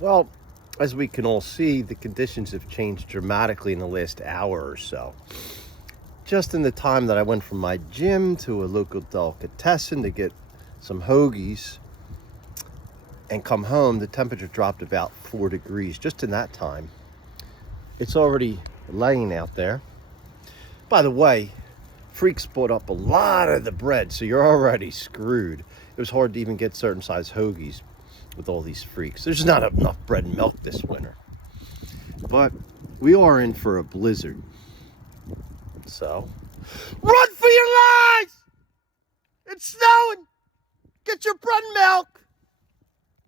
Well, as we can all see, the conditions have changed dramatically in the last hour or so. Just in the time that I went from my gym to a local delicatessen to get some hoagies and come home, the temperature dropped about 4 degrees just in that time. It's already laying out there. By the way, freaks bought up a lot of the bread, so you're already screwed. It was hard to even get certain size hoagies with all these freaks. There's not enough bread and milk this winter. But we are in for a blizzard. So, run for your lives! It's snowing! Get your bread and milk!